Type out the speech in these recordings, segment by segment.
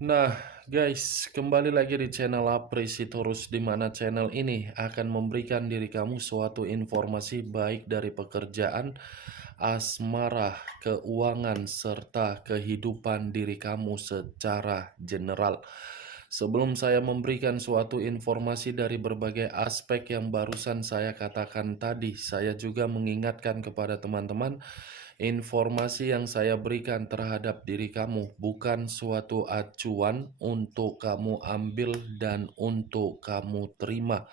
Nah, guys, kembali lagi di channel Apresitorus, di mana channel ini akan memberikan diri kamu suatu informasi baik dari pekerjaan, asmara, keuangan, serta kehidupan diri kamu secara general. Sebelum saya memberikan suatu informasi dari berbagai aspek yang barusan saya katakan tadi, saya juga mengingatkan kepada teman-teman, informasi yang saya berikan terhadap diri kamu bukan suatu acuan untuk kamu ambil dan untuk kamu terima.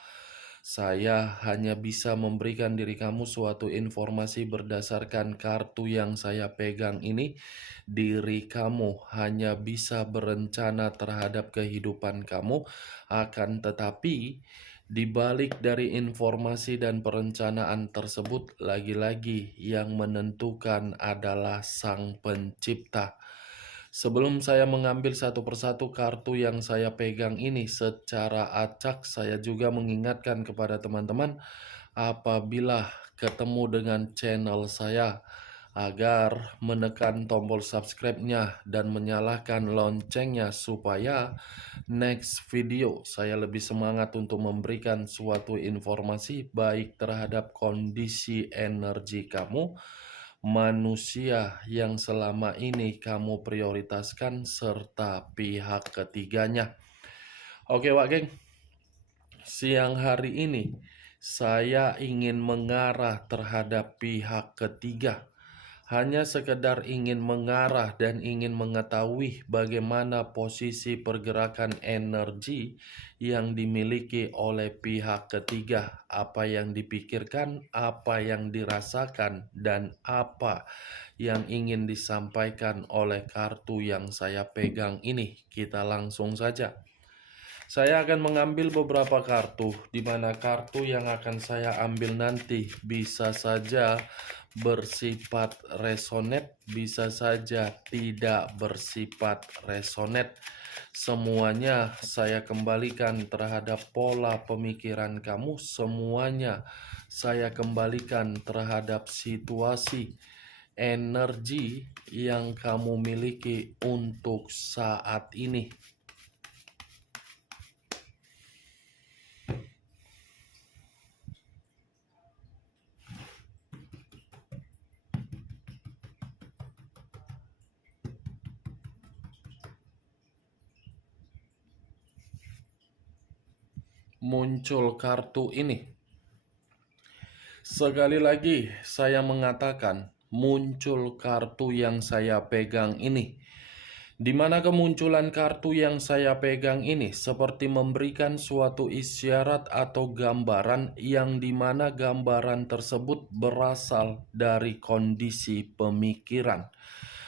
Saya hanya bisa memberikan diri kamu suatu informasi berdasarkan kartu yang saya pegang ini. Diri kamu hanya bisa berencana terhadap kehidupan kamu, akan tetapi di balik dari informasi dan perencanaan tersebut, lagi-lagi yang menentukan adalah Sang Pencipta. Sebelum saya mengambil satu persatu kartu yang saya pegang ini secara acak, saya juga mengingatkan kepada teman-teman apabila ketemu dengan channel saya agar menekan tombol subscribe-nya dan menyalakan loncengnya supaya next video saya lebih semangat untuk memberikan suatu informasi baik terhadap kondisi energi kamu, manusia yang selama ini kamu prioritaskan, serta pihak ketiganya. Oke Wak geng, siang hari ini saya ingin mengarah terhadap pihak ketiga. Hanya sekedar ingin mengarah dan ingin mengetahui bagaimana posisi pergerakan energi yang dimiliki oleh pihak ketiga, apa yang dipikirkan, apa yang dirasakan, dan apa yang ingin disampaikan oleh kartu yang saya pegang ini. Kita langsung saja. Saya akan mengambil beberapa kartu, di mana kartu yang akan saya ambil nanti bisa saja bersifat resonate, bisa saja tidak bersifat resonate. Semuanya saya kembalikan terhadap pola pemikiran kamu, semuanya saya kembalikan terhadap situasi energi yang kamu miliki untuk saat ini. Muncul kartu ini. Sekali lagi saya mengatakan muncul kartu yang saya pegang ini. Di mana kemunculan kartu yang saya pegang ini seperti memberikan suatu isyarat atau gambaran yang dimana gambaran tersebut berasal dari kondisi pemikiran.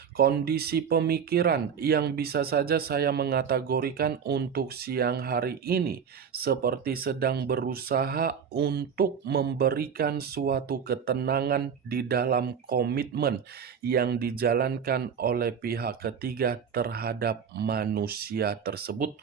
Kondisi pemikiran yang bisa saja saya mengategorikan untuk siang hari ini seperti sedang berusaha untuk memberikan suatu ketenangan di dalam komitmen yang dijalankan oleh pihak ketiga terhadap manusia tersebut.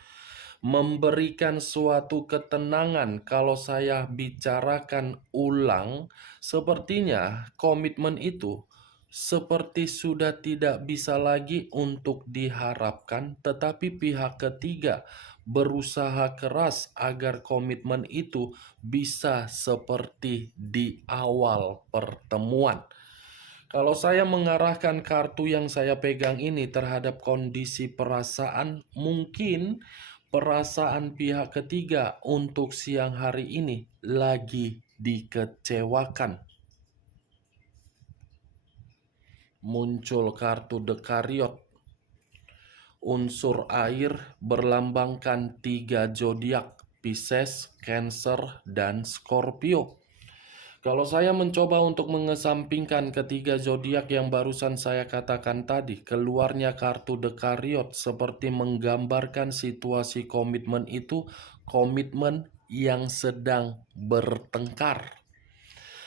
Memberikan suatu ketenangan, kalau saya bicarakan ulang, sepertinya komitmen itu seperti sudah tidak bisa lagi untuk diharapkan, tetapi pihak ketiga berusaha keras agar komitmen itu bisa seperti di awal pertemuan. Kalau saya mengarahkan kartu yang saya pegang ini terhadap kondisi perasaan, mungkin perasaan pihak ketiga untuk siang hari ini lagi dikecewakan. Muncul kartu The Chariot. Unsur air berlambangkan 3 zodiak, Pisces, Cancer, dan Scorpio. Kalau saya mencoba untuk mengesampingkan ketiga zodiak yang barusan saya katakan tadi, keluarnya kartu The Chariot seperti menggambarkan situasi komitmen itu, komitmen yang sedang bertengkar.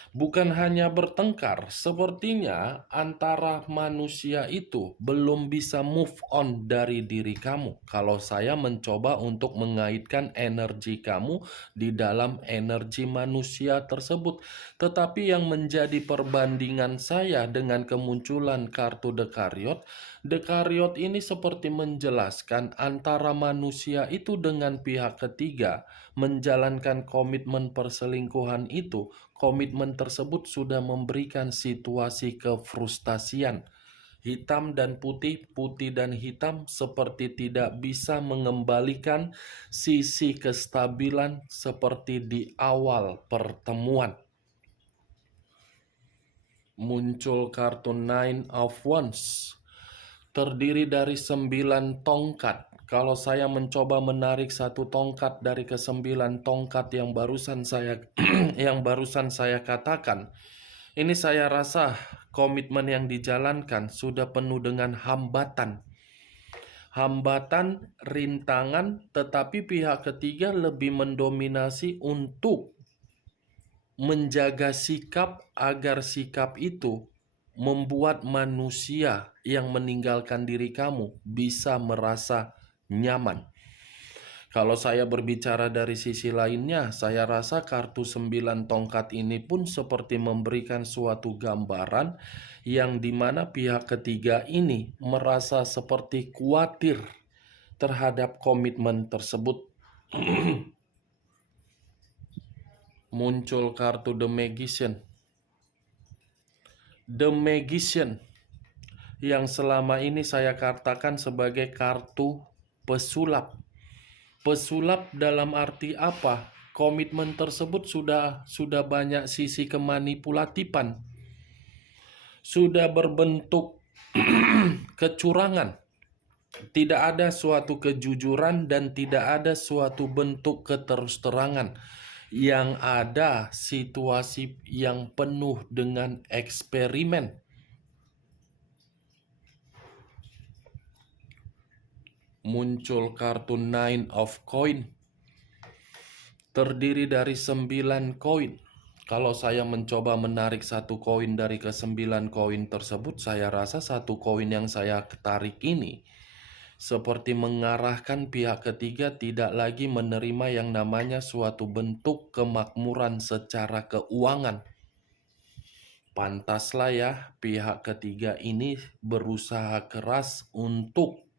Bukan hanya bertengkar, sepertinya antara manusia itu belum bisa move on dari diri kamu. Kalau saya mencoba untuk mengaitkan energi kamu di dalam energi manusia tersebut. Tetapi yang menjadi perbandingan saya dengan kemunculan kartu Dekariot ini seperti menjelaskan antara manusia itu dengan pihak ketiga menjalankan komitmen perselingkuhan itu. Komitmen tersebut sudah memberikan situasi kefrustasian. Hitam dan putih, putih dan hitam seperti tidak bisa mengembalikan sisi kestabilan seperti di awal pertemuan. Muncul kartu Nine of Wands, terdiri dari 9 tongkat. Kalau saya mencoba menarik satu tongkat dari ke-9 tongkat yang barusan saya yang barusan saya katakan, ini saya rasa komitmen yang dijalankan sudah penuh dengan hambatan. Hambatan, rintangan, tetapi pihak ketiga lebih mendominasi untuk menjaga sikap agar sikap itu membuat manusia yang meninggalkan diri kamu bisa merasa nyaman. Kalau saya berbicara dari sisi lainnya, saya rasa kartu 9 tongkat ini pun seperti memberikan suatu gambaran yang dimana pihak ketiga ini merasa seperti khawatir terhadap komitmen tersebut. Muncul kartu The Magician. The Magician yang selama ini saya katakan sebagai kartu pesulap. Pesulap dalam arti apa? Komitmen tersebut sudah banyak sisi kemanipulatifan. Sudah berbentuk kecurangan. Tidak ada suatu kejujuran dan tidak ada suatu bentuk keterus-terangan. Yang ada situasi yang penuh dengan eksperimen. Muncul kartu Nine of Coin, terdiri dari 9 koin. Kalau saya mencoba menarik satu koin dari ke-9 koin tersebut, saya rasa satu koin yang saya tarik ini seperti mengarahkan pihak ketiga tidak lagi menerima yang namanya suatu bentuk kemakmuran secara keuangan. Pantaslah ya pihak ketiga ini berusaha keras untuk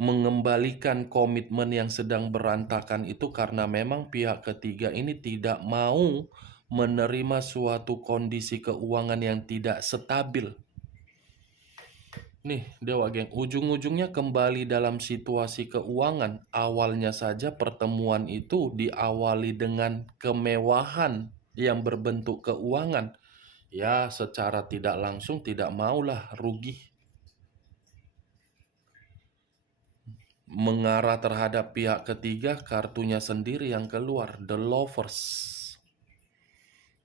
mengembalikan komitmen yang sedang berantakan itu karena memang pihak ketiga ini tidak mau menerima suatu kondisi keuangan yang tidak stabil. Nih, Dewa Geng, ujung-ujungnya kembali dalam situasi keuangan. Awalnya saja pertemuan itu diawali dengan kemewahan yang berbentuk keuangan. Ya, secara tidak langsung tidak maulah rugi. Mengarah terhadap pihak ketiga, kartunya sendiri yang keluar, The Lovers.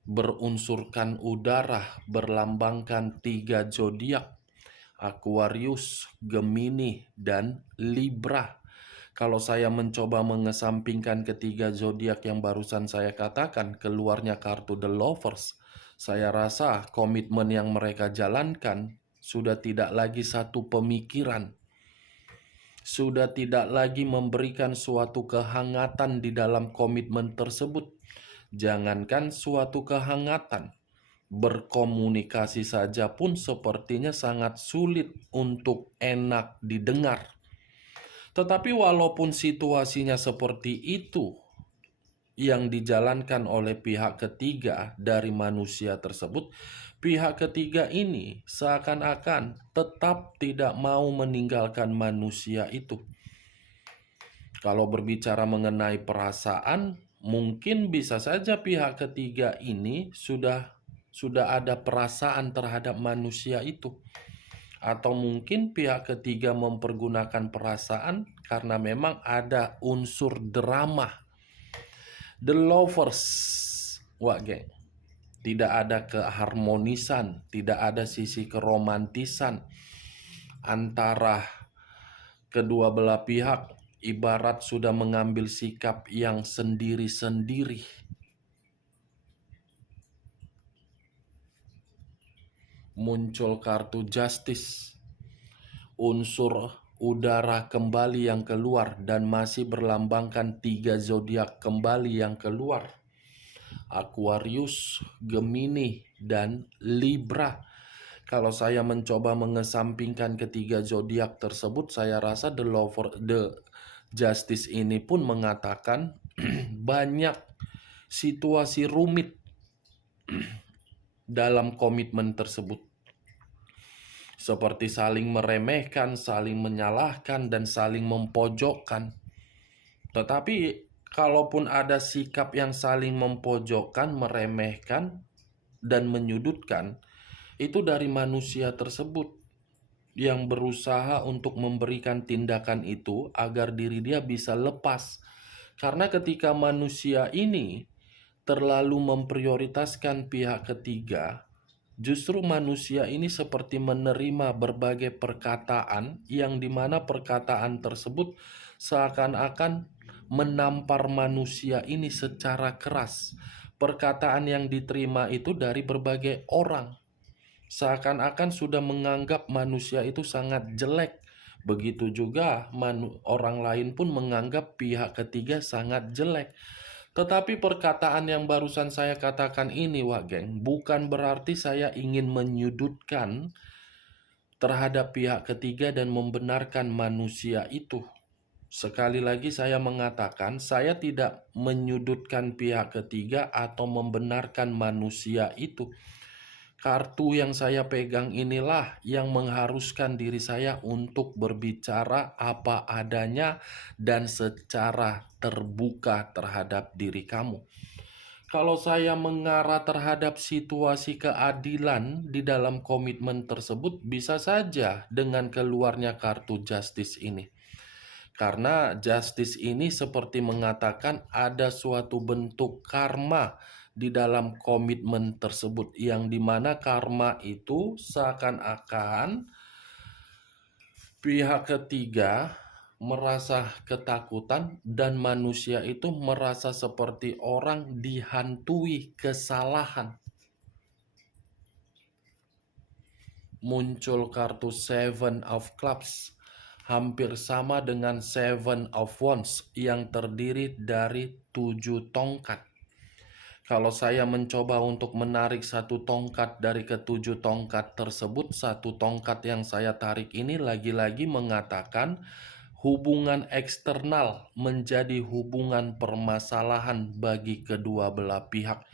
Berunsurkan udara, berlambangkan 3 zodiak, Aquarius, Gemini, dan Libra. Kalau saya mencoba mengesampingkan ketiga zodiak yang barusan saya katakan, keluarnya kartu The Lovers, saya rasa komitmen yang mereka jalankan sudah tidak lagi satu pemikiran, sudah tidak lagi memberikan suatu kehangatan di dalam komitmen tersebut. Jangankan suatu kehangatan, berkomunikasi saja pun sepertinya sangat sulit untuk enak didengar. Tetapi walaupun situasinya seperti itu yang dijalankan oleh pihak ketiga dari manusia tersebut, pihak ketiga ini seakan-akan tetap tidak mau meninggalkan manusia itu. Kalau berbicara mengenai perasaan, mungkin bisa saja pihak ketiga ini sudah ada perasaan terhadap manusia itu. Atau mungkin pihak ketiga mempergunakan perasaan karena memang ada unsur drama. The Lovers, wah geng, tidak ada keharmonisan, tidak ada sisi keromantisan antara kedua belah pihak. Ibarat sudah mengambil sikap yang sendiri-sendiri. muncul kartu Justice, unsur udara kembali yang keluar dan masih berlambangkan 3 zodiak kembali yang keluar, Aquarius, Gemini, dan Libra. Kalau saya mencoba mengesampingkan ketiga zodiak tersebut, saya rasa the Justice ini pun mengatakan banyak situasi rumit dalam komitmen tersebut. Seperti saling meremehkan, saling menyalahkan, dan saling memojokkan. Tetapi kalaupun ada sikap yang saling memojokkan, meremehkan, dan menyudutkan, itu dari manusia tersebut yang berusaha untuk memberikan tindakan itu agar diri dia bisa lepas. Karena ketika manusia ini terlalu memprioritaskan pihak ketiga, justru manusia ini seperti menerima berbagai perkataan yang dimana perkataan tersebut seakan-akan menampar manusia ini secara keras. Perkataan yang diterima itu dari berbagai orang, seakan-akan sudah menganggap manusia itu sangat jelek. Begitu juga orang lain pun menganggap pihak ketiga sangat jelek. Tetapi perkataan yang barusan saya katakan ini, Wak Geng, bukan berarti saya ingin menyudutkan terhadap pihak ketiga dan membenarkan manusia itu. Sekali lagi saya mengatakan, saya tidak menyudutkan pihak ketiga atau membenarkan manusia itu. Kartu yang saya pegang inilah yang mengharuskan diri saya untuk berbicara apa adanya dan secara terbuka terhadap diri kamu. Kalau saya mengarah terhadap situasi keadilan di dalam komitmen tersebut, bisa saja dengan keluarnya kartu Justice ini. Karena Justice ini seperti mengatakan ada suatu bentuk karma di dalam komitmen tersebut, yang dimana karma itu seakan-akan pihak ketiga merasa ketakutan dan manusia itu merasa seperti orang dihantui kesalahan. Muncul kartu Seven of Clubs, hampir sama dengan Seven of Wands yang terdiri dari 7 tongkat. Kalau saya mencoba untuk menarik satu tongkat dari ketujuh tongkat tersebut, satu tongkat yang saya tarik ini lagi-lagi mengatakan hubungan eksternal menjadi hubungan permasalahan bagi kedua belah pihak.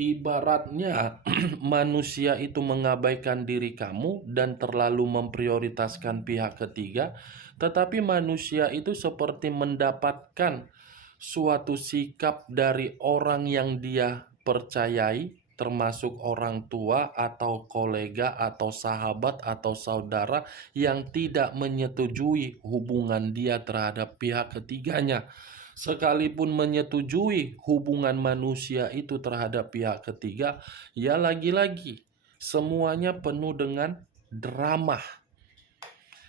Ibaratnya manusia itu mengabaikan diri kamu dan terlalu memprioritaskan pihak ketiga, tetapi manusia itu seperti mendapatkan suatu sikap dari orang yang dia percayai, termasuk orang tua atau kolega atau sahabat atau saudara, yang tidak menyetujui hubungan dia terhadap pihak ketiganya. Sekalipun menyetujui hubungan manusia itu terhadap pihak ketiga, ya lagi-lagi semuanya penuh dengan drama.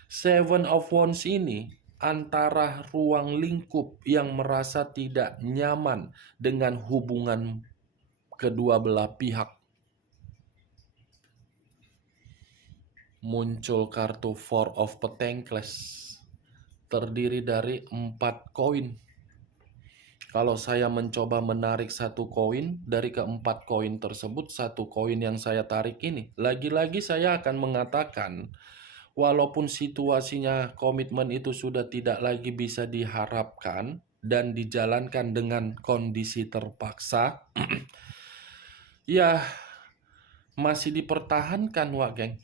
Seven of Wands ini antara ruang lingkup yang merasa tidak nyaman dengan hubungan kedua belah pihak. Muncul kartu Four of Pentacles, terdiri dari 4 koin. Kalau saya mencoba menarik satu koin dari keempat koin tersebut, satu koin yang saya tarik ini, lagi-lagi saya akan mengatakan, walaupun situasinya komitmen itu sudah tidak lagi bisa diharapkan dan dijalankan dengan kondisi terpaksa, ya masih dipertahankan, Wak Geng.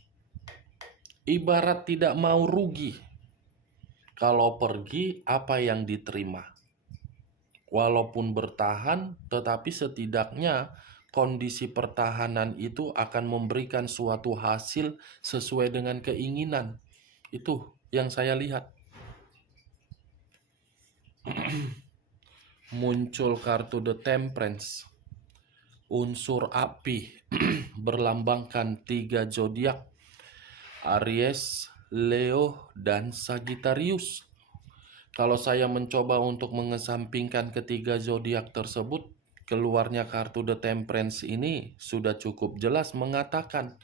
Ibarat tidak mau rugi. Kalau pergi, apa yang diterima? Walaupun bertahan, tetapi setidaknya kondisi pertahanan itu akan memberikan suatu hasil sesuai dengan keinginan. Itu yang saya lihat. Muncul kartu The Temperance, unsur api, berlambangkan 3 zodiak, Aries, Leo, dan Sagittarius. Kalau saya mencoba untuk mengesampingkan ketiga zodiak tersebut, keluarnya kartu The Temperance ini sudah cukup jelas mengatakan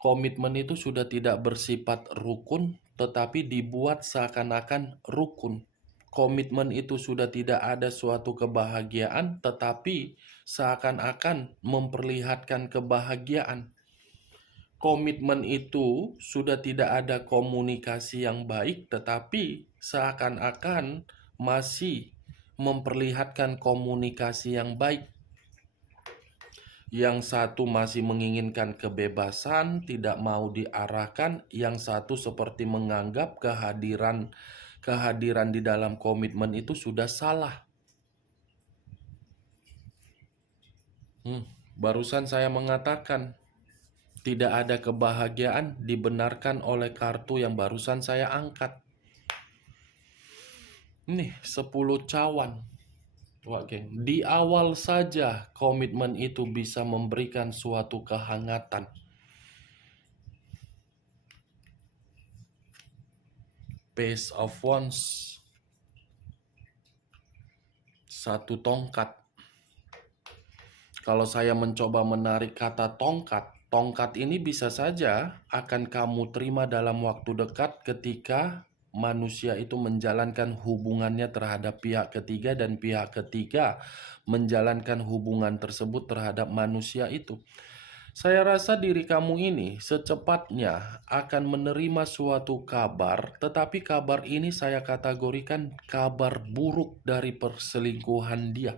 Komitmen itu sudah tidak bersifat rukun, tetapi dibuat seakan-akan rukun. Komitmen itu sudah tidak ada suatu kebahagiaan, tetapi seakan-akan memperlihatkan kebahagiaan. Komitmen itu sudah tidak ada komunikasi yang baik, tetapi seakan-akan masih memperlihatkan komunikasi yang baik. Yang satu masih menginginkan kebebasan, tidak mau diarahkan. Yang satu seperti menganggap kehadiran di dalam komitmen itu sudah salah. Barusan saya mengatakan tidak ada kebahagiaan dibenarkan oleh kartu yang barusan saya angkat. Nih, 10 cawan. Wah, geng. Di awal saja komitmen itu bisa memberikan suatu kehangatan. Page of Wands. 1 tongkat. Kalau saya mencoba menarik kata tongkat, tongkat ini bisa saja akan kamu terima dalam waktu dekat ketika manusia itu menjalankan hubungannya terhadap pihak ketiga dan pihak ketiga menjalankan hubungan tersebut terhadap manusia itu. Saya rasa diri kamu ini secepatnya akan menerima suatu kabar, tetapi kabar ini saya kategorikan kabar buruk dari perselingkuhan dia.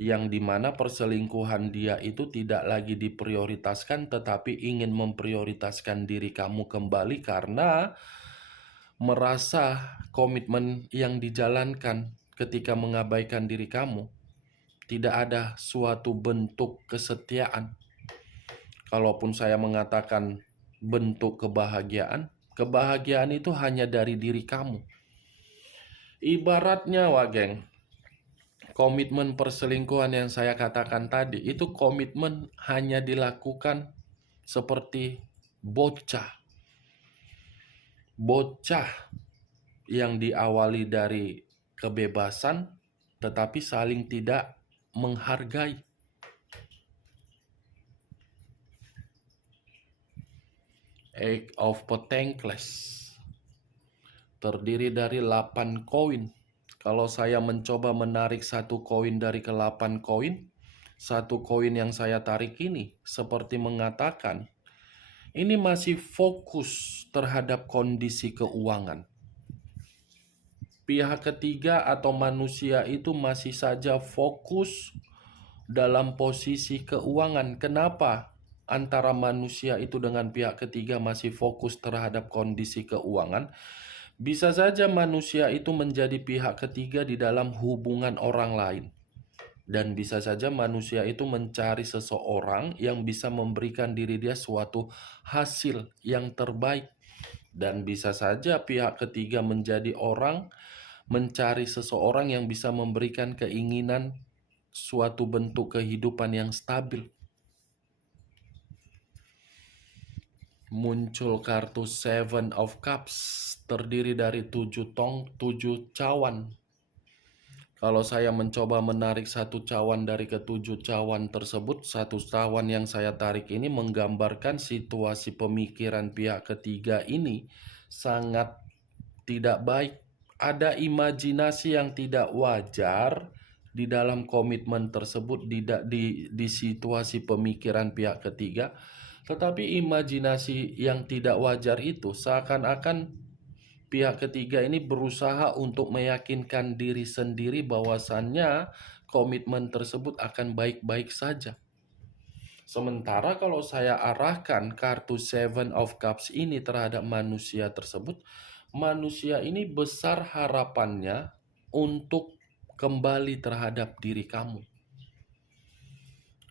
Yang dimana perselingkuhan dia itu tidak lagi diprioritaskan, tetapi ingin memprioritaskan diri kamu kembali karena merasa komitmen yang dijalankan ketika mengabaikan diri kamu tidak ada suatu bentuk kesetiaan. Kalaupun saya mengatakan bentuk kebahagiaan, kebahagiaan itu hanya dari diri kamu. Ibaratnya, geng, komitmen perselingkuhan yang saya katakan tadi, itu komitmen hanya dilakukan seperti bocah. Bocah yang diawali dari kebebasan, tetapi saling tidak menghargai. Eight of Pentacles terdiri dari 8 koin. Kalau saya mencoba menarik 1 koin dari ke-8 koin, 1 koin yang saya tarik ini seperti mengatakan, ini masih fokus terhadap kondisi keuangan. Pihak ketiga atau manusia itu masih saja fokus dalam posisi keuangan. Kenapa? Antara manusia itu dengan pihak ketiga masih fokus terhadap kondisi keuangan. Bisa saja manusia itu menjadi pihak ketiga di dalam hubungan orang lain. Dan bisa saja manusia itu mencari seseorang yang bisa memberikan diri dia suatu hasil yang terbaik. Dan bisa saja pihak ketiga menjadi orang mencari seseorang yang bisa memberikan keinginan suatu bentuk kehidupan yang stabil. Muncul kartu Seven of Cups terdiri dari 7 cawan. Kalau saya mencoba menarik 1 cawan dari ke-7 cawan tersebut, 1 cawan yang saya tarik ini menggambarkan situasi pemikiran pihak ketiga ini sangat tidak baik. Ada imajinasi yang tidak wajar di dalam komitmen tersebut di situasi pemikiran pihak ketiga. Tetapi imajinasi yang tidak wajar itu seakan-akan pihak ketiga ini berusaha untuk meyakinkan diri sendiri bahwasannya komitmen tersebut akan baik-baik saja. Sementara kalau saya arahkan kartu Seven of Cups ini terhadap manusia tersebut, manusia ini besar harapannya untuk kembali terhadap diri kamu.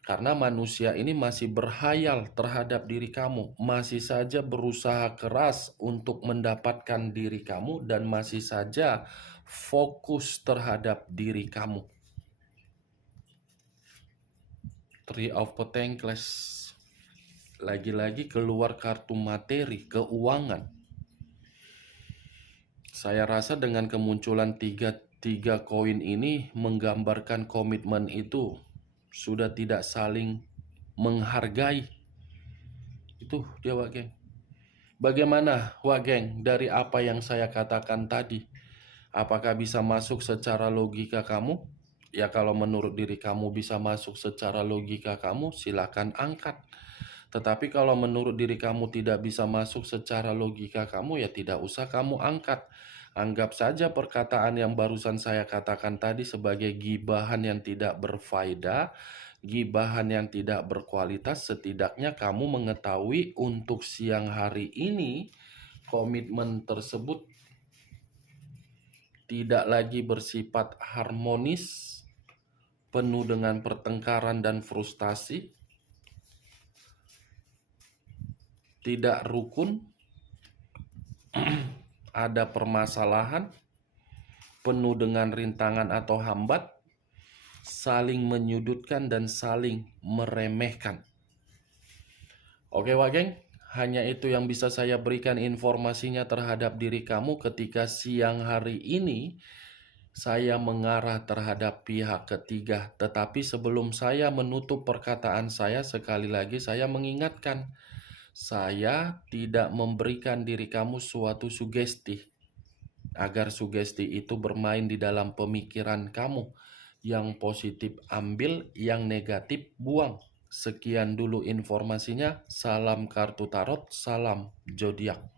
Karena manusia ini masih berhayal terhadap diri kamu, masih saja berusaha keras untuk mendapatkan diri kamu, dan masih saja fokus terhadap diri kamu. Three of Pentacles. Lagi-lagi keluar kartu materi, keuangan. Saya rasa dengan kemunculan tiga koin ini menggambarkan komitmen itu sudah tidak saling menghargai. Tuh dia Wak Geng. Bagaimana Wak Geng dari apa yang saya katakan tadi? Apakah bisa masuk secara logika kamu? Ya kalau menurut diri kamu bisa masuk secara logika kamu, silakan angkat. Tetapi kalau menurut diri kamu tidak bisa masuk secara logika kamu, ya tidak usah kamu angkat. Anggap saja perkataan yang barusan saya katakan tadi sebagai gibahan yang tidak berfaedah, gibahan yang tidak berkualitas. Setidaknya kamu mengetahui untuk siang hari ini komitmen tersebut tidak lagi bersifat harmonis, penuh dengan pertengkaran dan frustasi, tidak rukun, ada permasalahan, penuh dengan rintangan atau hambat, saling menyudutkan dan saling meremehkan. Oke Wak Geng, hanya itu yang bisa saya berikan informasinya terhadap diri kamu ketika siang hari ini saya mengarah terhadap pihak ketiga. Tetapi sebelum saya menutup perkataan saya, sekali lagi saya mengingatkan, saya tidak memberikan diri kamu suatu sugesti, agar sugesti itu bermain di dalam pemikiran kamu. Yang positif ambil, yang negatif buang. Sekian dulu informasinya. Salam kartu tarot, salam zodiak.